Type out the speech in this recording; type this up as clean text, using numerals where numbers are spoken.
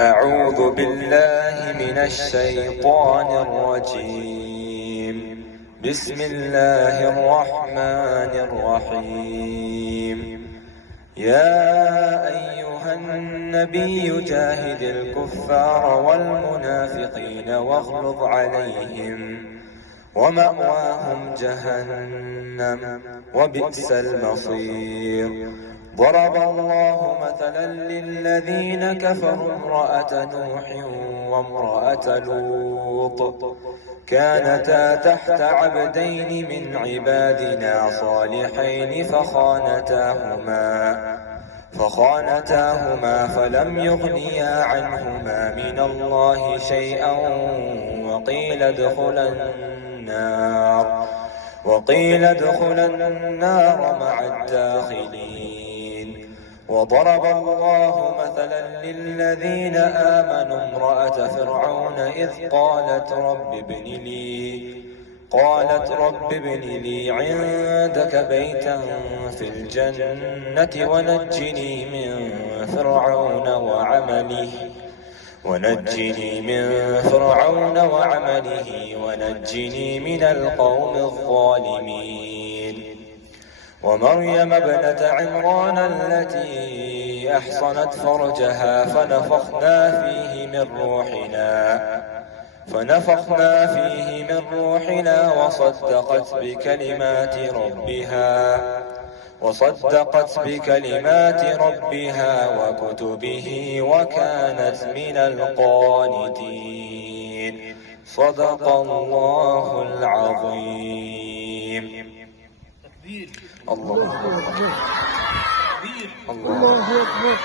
أعوذ بالله من الشيطان الرجيم. بسم الله الرحمن الرحيم. يا أيها النبي جاهد الكفار والمنافقين واغلظ عليهم ومأواهم جهنم وبئس المصير. ضرب الله مثلا للذين كفروا امرأة نوح وامرأة لوط كانتا تحت عبدين من عبادنا صالحين فخانتاهما فلم يغنيا عنهما من الله شيئا وقيل ادخلا النار مع الداخلين. وضرب الله مثلا للذين آمنوا امرأة فرعون إذ قالت رب ابن لي عندك بيتا في الجنة ونجني من فرعون وعمله ونجني من القوم الظالمين. ومريم ابنة عمران التي أحصنت فرجها فنفخنا فيه من روحنا وصدقت بكلمات ربها وكتبه وكانت من القانتين. صدق الله العظيم. تكبير. الله أكبر. الله أكبر.